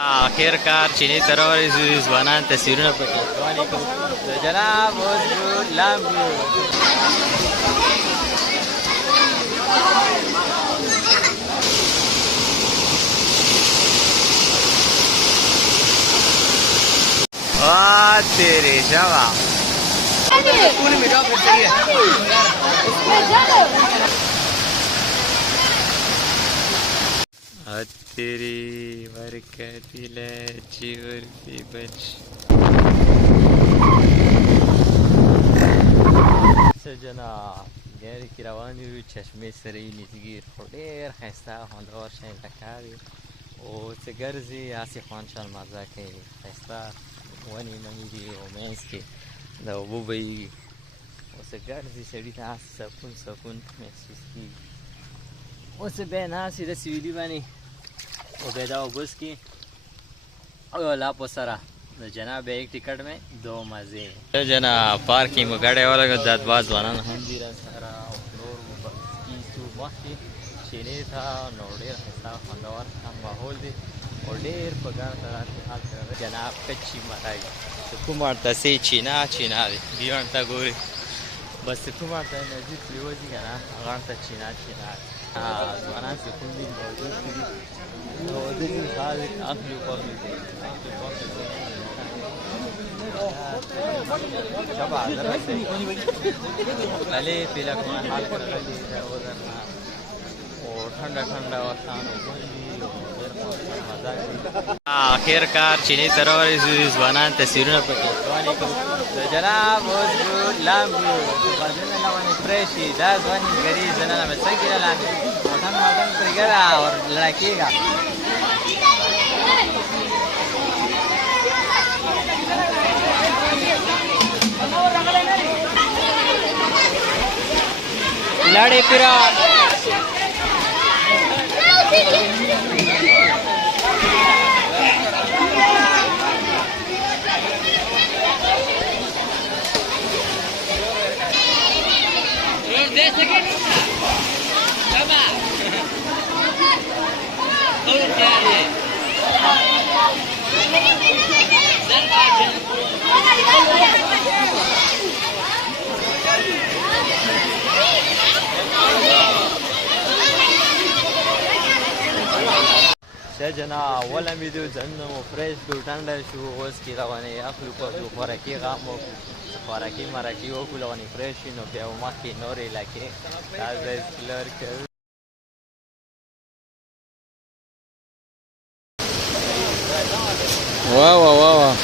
آخرکار چینی ترور ځوانان تصویرونه پکې ځواني کوي د جناب اوس لامبو तेरे शवा स्कूल में जॉब चाहिए तेरी बरकती जीवर की बच سجنا غیر کی روانی روی چشمه سری نیزگیر خودیر خسته خوندور شین لکاری و سگرزی آسی خوانشان مزا که خسته ونی منیدی و مینس که دا وبو بیگی و سگرزی سری تا آسی سکون محسوس کی و سبین آسی دا سویلی بانی و بیدا و بس کی او لاپو سرا جناب एक टिकट में दो मजे जना पार्किंग गाड़ी वाला का दाद बाज वाला हम भी सारा फ्लोर की तो मस्ती चीनी था नोडेर हिस्सा खंडवार का माहौल दे और ढेर पगार तरह से हाल कर जनाब कच्ची मलाई तो कुमारता से चीना दे बियॉन्ड ता गोरी बस कुमारता नजीक लिवजी ना अगांता चीना ज़वाना से कुंडी मौजूद थी तो दिन हाल आखिरी वक्त में شبع درسي علي पीला कोना हाल कर लगी है उधर ना और ठंडा ठंडा वातावरण आखिरकार चीनी तरोर ځوانان تصویرونه پکې ځواني کوي د جناب اوس لامبو باندې لواني فريشي دا ځواني غري زنانه مسکره لاندې مدن پرګرا اور لڑکیگا लाड़े पिरा जना ولا میدو زنه مو فريش کو ټنډه شو اوس کی روانه اخلو په خوراکي غامو خوراکي مرکي او کولونی فريش نو بیا ما کی نور علاقه تازه اسپلور کړ واو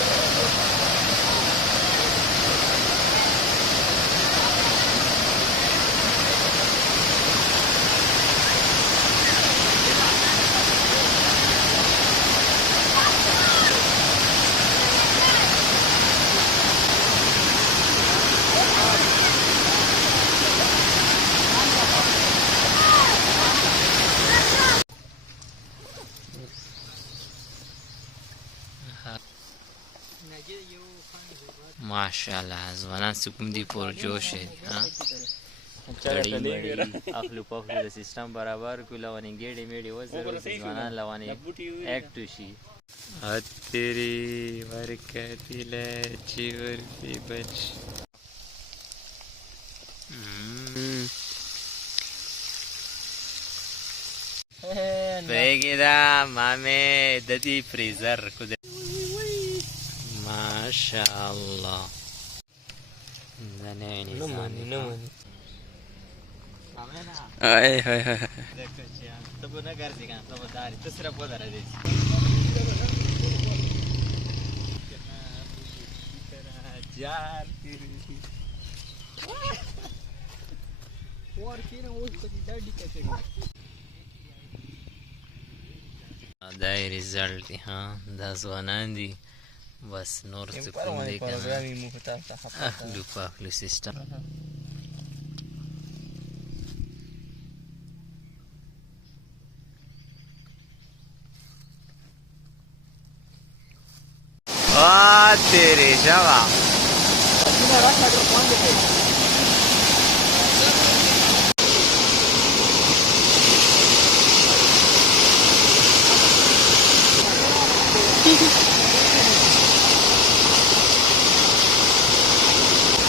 माशाल्लाह ځوانان سکون دی پر جوش ها چړې اخلو په د سیستم برابر کوله ونی ګډې میډي وزر ځوانان لواني اکټ شي تیری برکتی چیور دی بچ بگیدا مامه ددی فریزر کو माशाअल्लाह नने आए हाय हाय देखो चिया तब ना घर दिखा तब दारी दूसरा पौधा रह देसी जार और किने ओस कति दाडी कते दाई रिजल्ट हां 10 वनांदी बस नोर से कौन देखना लुपा लु सिस्टम तेरे शवा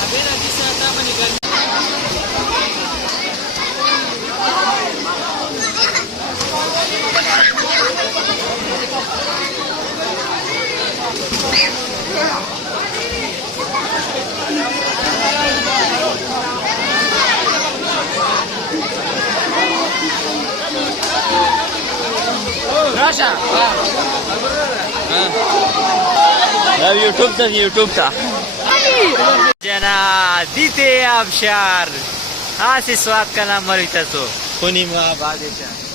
अबे राजी से आता मनी गर्मी Rasha. युट्यूबचा जना दिते आबशार हा से स्वाद का नाम मरिता तो कोणी बादेशा